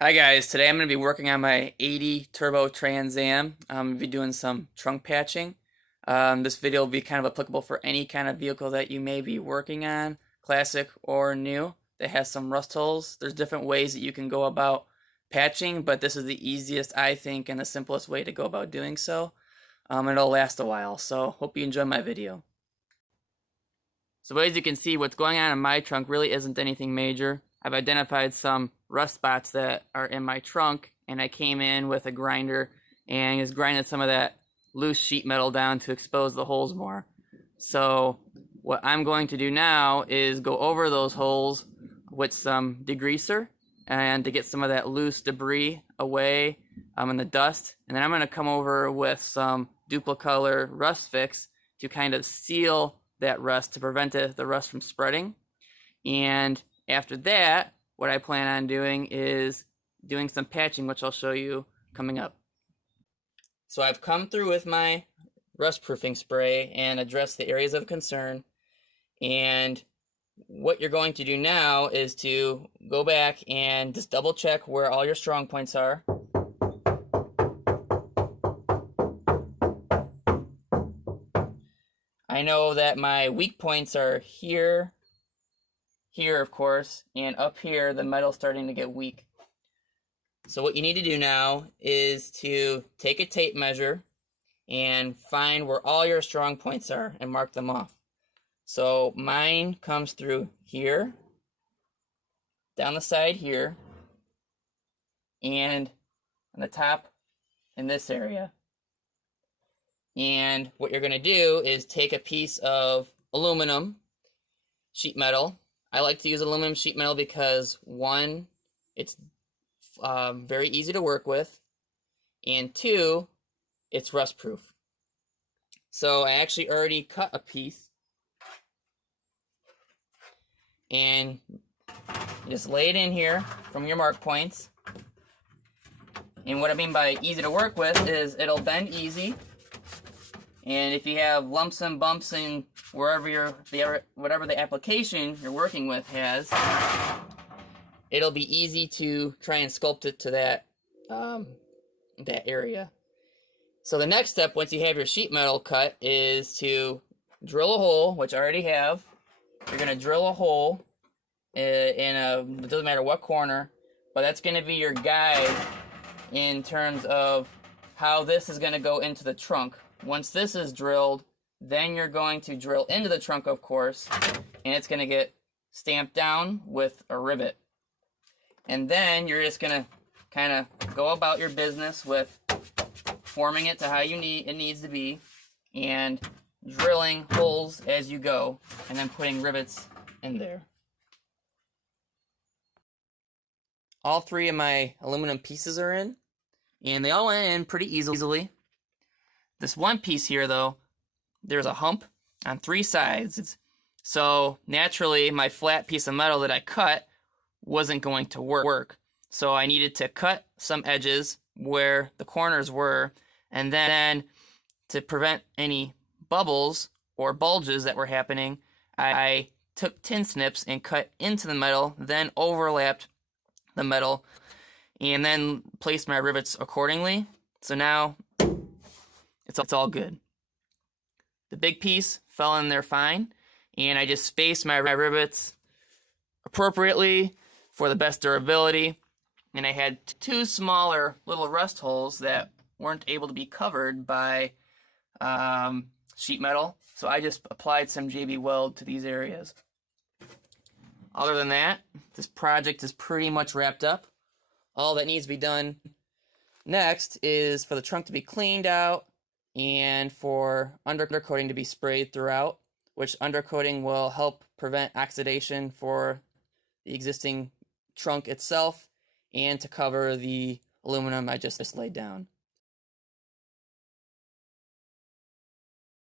Hi guys, today I'm going to be working on my 80 Turbo Trans Am. I'm going to be doing some trunk patching. This video will be kind of applicable for any kind of vehicle that you may be working on, classic or new, that has some rust holes. There's different ways that you can go about patching, but this is the easiest, I think, and the simplest way to go about doing so. It'll last a while, so hope you enjoy my video. So as you can see, what's going on in my trunk really isn't anything major. I've identified some rust spots that are in my trunk, and I came in with a grinder and just grinded some of that loose sheet metal down to expose the holes more. So what I'm going to do now is go over those holes with some degreaser and to get some of that loose debris away and the dust. And then I'm going to come over with some Duplicolor Rust Fix to kind of seal that rust to prevent the rust from spreading. And after that, what I plan on doing is doing some patching, which I'll show you coming up. So I've come through with my rust proofing spray and addressed the areas of concern. And what you're going to do now is to go back and just double check where all your strong points are. I know that my weak points are here, here of course, and up here the metal's starting to get weak. So what you need to do now is to take a tape measure and find where all your strong points are and mark them off. So mine comes through here, down the side here, and on the top in this area. And what you're going to do is take a piece of aluminum sheet metal. I like to use aluminum sheet metal because, one, it's very easy to work with, and two, it's rust proof. So I actually already cut a piece, and you just lay it in here from your mark points. And what I mean by easy to work with is it'll bend easy. And if you have lumps and bumps in wherever whatever the application you're working with has, it'll be easy to try and sculpt it to that area. So the next step, once you have your sheet metal cut, is to drill a hole, which I already have. You're going to drill a hole it doesn't matter what corner, but that's going to be your guide in terms of how this is going to go into the trunk. Once this is drilled, then you're going to drill into the trunk, of course, and it's going to get stamped down with a rivet. And then you're just going to kind of go about your business with forming it to how it needs to be, and drilling holes as you go, and then putting rivets in there. All three of my aluminum pieces are in, and they all went in pretty easily. This one piece here, though, there's a hump on three sides. So naturally, my flat piece of metal that I cut wasn't going to work. So I needed to cut some edges where the corners were, and then to prevent any bubbles or bulges that were happening, I took tin snips and cut into the metal, then overlapped the metal, and then placed my rivets accordingly. So now it's all good. The big piece fell in there fine, and I just spaced my rivets appropriately for the best durability. And I had two smaller little rust holes that weren't able to be covered by sheet metal, so I just applied some JB Weld to these areas. Other than that, this project is pretty much wrapped up. All that needs to be done next is for the trunk to be cleaned out and for undercoating to be sprayed throughout, which undercoating will help prevent oxidation for the existing trunk itself and to cover the aluminum I just laid down.